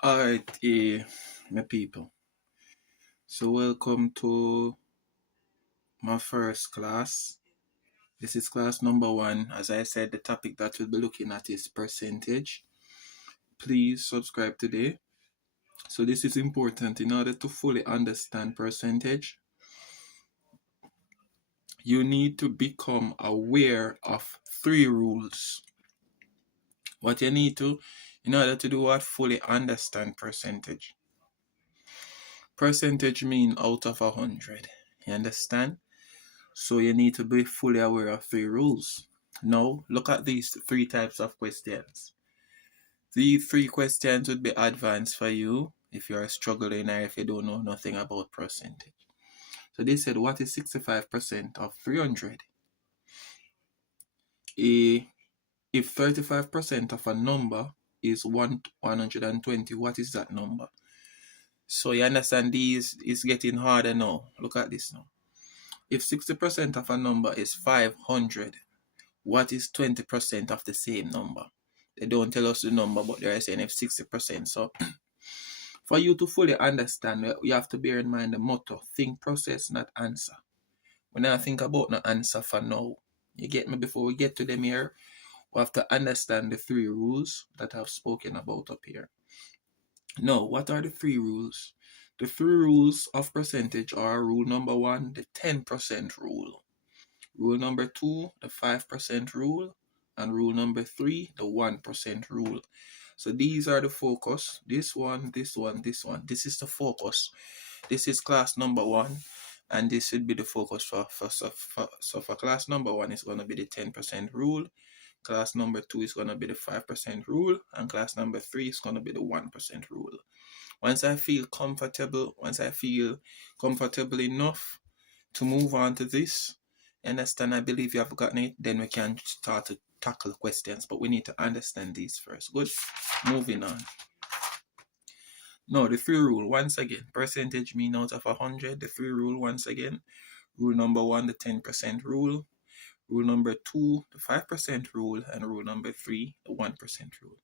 Alright, my people. So welcome to my first class. This is class number 1. As I said, the topic that we'll be looking at is percentage. Please subscribe today. So this is important. In order to fully understand percentage, you need to become aware of 3 rules. What you need to, in order to do what? Fully understand percentage. Percentage means out of 100. You understand? So you need to be fully aware of 3 rules. Now, look at these 3 types of questions. These 3 questions would be advanced for you if you are struggling or if you don't know nothing about percentage. So they said, what is 65% of 300? If 35% of a number is 120, what is that number? So you understand these is getting harder now. Look at this now. If 60% of a number is 500, what is 20% of the same number? They don't tell us the number, but they're saying if 60%. So for you to fully understand, you have to bear in mind the motto: think, process, not answer. When I think about no answer for now, you get me? Before we get to them here, we have to understand the 3 rules that I've spoken about up here. Now, what are the 3 rules? The 3 rules of percentage are: rule number 1, the 10% rule. Rule number 2, the 5% rule. And rule number 3, the 1% rule. So these are the focus. This one, this one, this one. This is the focus. This is class number 1. And this should be the focus for class number 1 is going to be the 10% rule. Class number 2 is going to be the 5% rule. And class number 3 is going to be the 1% rule. Once I feel comfortable enough to move on to this, understand, I believe you have gotten it, then we can start to tackle questions, but we need to understand these first. Good. Moving on. Now, the 3 rule, once again, percentage mean out of 100. The 3 rule, once again: rule number 1, the 10% rule. Rule number 2, the 5% rule. And rule number 3, the 1% rule.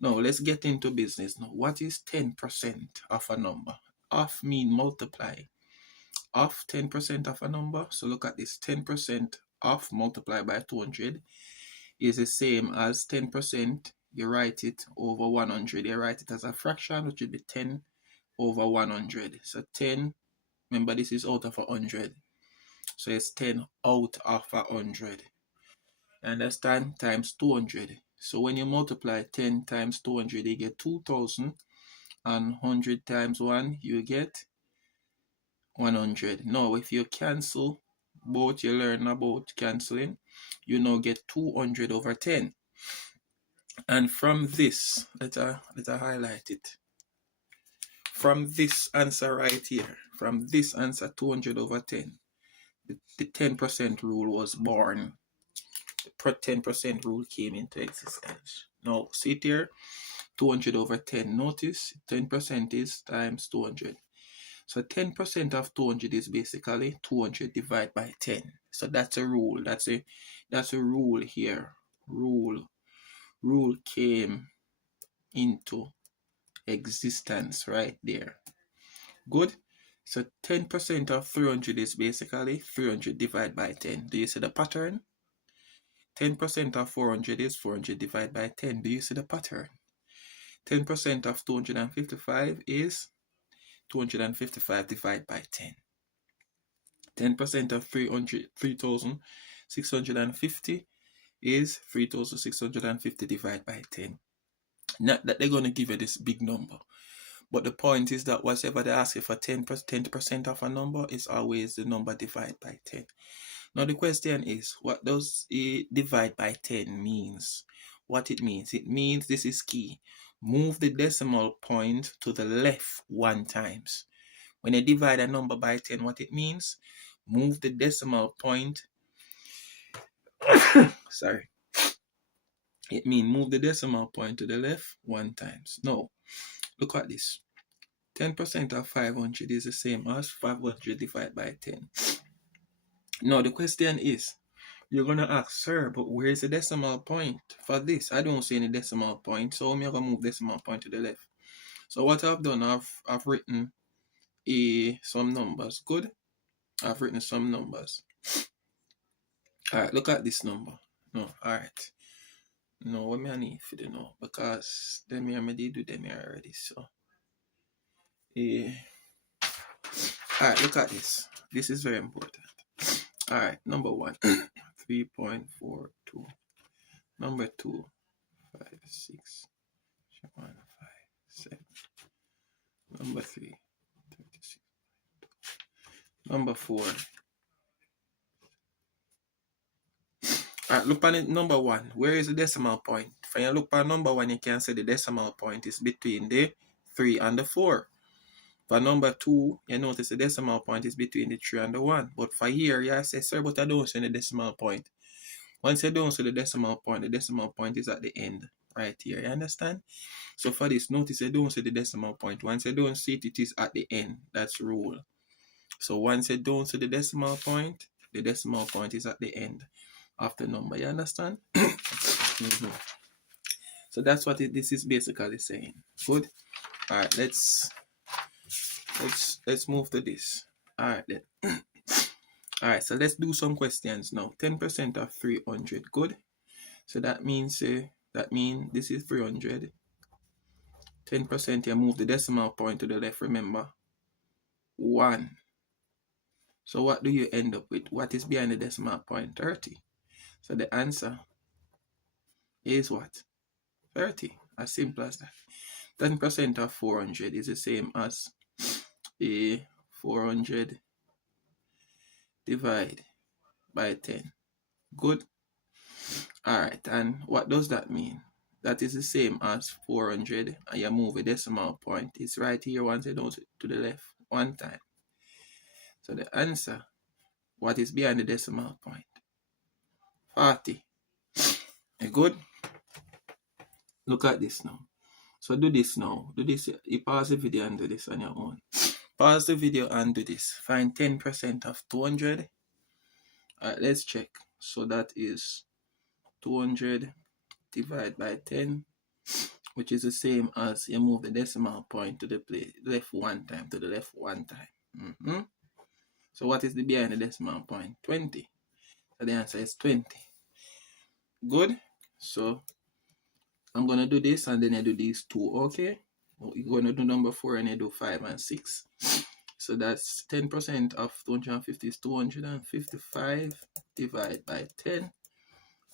Now, let's get into business. Now, what is 10% of a number? Of mean multiply. Of 10% of a number. So look at this. 10% of multiplied by 200 is the same as 10%. You write it over 100. You write it as a fraction, which would be 10 over 100. So 10, remember this is out of 100. So it's 10 out of 100. Understand? Times 200. So when you multiply 10 times 200, you get 2000. And 100 times 1, you get 100. Now, if you cancel both, you learn about cancelling, you now get 200 over 10. And from this, let I highlight it. From this answer right here, from this answer, 200 over 10, the 10% rule was born. The 10% rule came into existence. Now, see it here, 200 over 10. Notice 10% is times 200. So 10% of 200 is basically 200 divided by 10. So that's a rule. That's a rule here. Rule came into existence right there. Good. So 10% of 300 is basically 300 divided by 10. Do you see the pattern? 10% of 400 is 400 divided by 10. Do you see the pattern? 10% of 255 is 255 divided by 10. 10% of 3,650 is 3,650 divided by 10. Not that they're going to give you this big number, but the point is that whatever they ask you for 10% of a number is always the number divided by 10. Now the question is, what does divide by 10 means? What it means? It means, this is key, move the decimal point to the left 1 times. When you divide a number by 10, what it means? Move the decimal point. Sorry. It means move the decimal point to the left 1 times. Now, look at this. 10% of 500 is the same as 500 divided by 10. Now, the question is, you're going to ask, sir, but where's the decimal point for this? I don't see any decimal point, so I'm going to move decimal point to the left. So what I've done, I've written some numbers. Good. I've written some numbers. All right, look at this number. No, all right. No, what me I need for the no, because them here me did do them here already. So all right, look at this. This is very important. All right, number 1, 3.42. Number 2, 5, 6, 1, 5, 7. Number 3, 36. Number 4. All right, look at number 1. Where is the decimal point? When you look at number 1, you can say the decimal point is between the 3 and the 4. For number 2, you notice the decimal point is between the 3 and the 1. But for here, you say, sir, but I don't see the decimal point. Once you don't see the decimal point is at the end, right here. You understand? So for this, notice you don't see the decimal point. Once you don't see it, it is at the end. That's rule. So once you don't see the decimal point is at the end of the number. You understand? So that's what this is basically saying. Good. All right, let's move to this. All right then. All right, so let's do some questions now. 10% of 300. Good. So that means this is 300. 10%, you move the decimal point to the left. Remember, 1. So what do you end up with? What is behind the decimal point? 30. So the answer is what? 30. As simple as that. 10% of 400 is the same as 400 divided by 10. Good. All right, and what does that mean? That is the same as 400, and you move a decimal point. It's right here once you don't to the left 1 time. So the answer, what is behind the decimal point? 40. Good. Look at this now. So do this now. Do this. You pause the video and do this on your own. Pause the video and do this. Find 10% of 200. All right, let's check. So that is 200 divided by 10, which is the same as you move the decimal point to the left 1 time, to the left 1 time. So what is the behind the decimal point? 20. So the answer is 20. Good. So I'm going to do this and then I do these 2, okay? You're going to do number 4 and I do 5 and 6. So that's 10% of 250 is 255 divided by 10.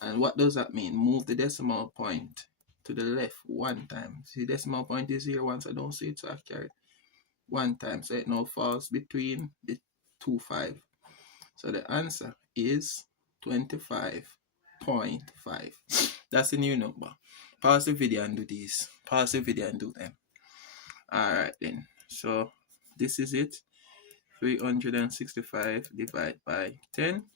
And what does that mean? Move the decimal point to the left 1 time. See, decimal point is here. Once I don't see it, so I carry it 1 time. So it now falls between the 2 5. So the answer is 25.5. That's a new number. Pause the video and do these. Pause the video and do them. Alright then. So this is it. 365 divided by 10.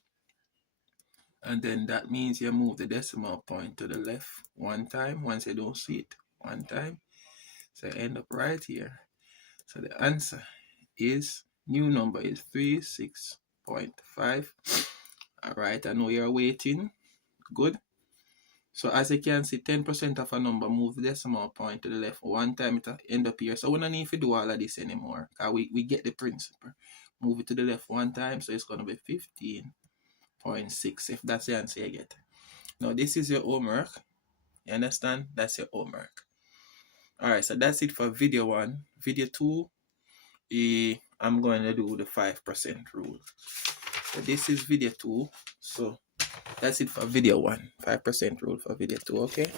And then that means you move the decimal point to the left 1 time. Once you don't see it 1 time. So you end up right here. So the answer is, new number is 36.5. Alright, I know you're waiting. Good. So as you can see, 10% of a number, move the decimal point to the left 1 time, it end up here. So we don't need to do all of this anymore. We get the principle. Move it to the left 1 time, so it's going to be 15.6, if that's the answer you get. Now this is your homework. You understand? That's your homework. Alright, so that's it for video 1. Video 2, I'm going to do the 5% rule. So this is video 2. So that's it for video 1. 5% rule for video 2, okay?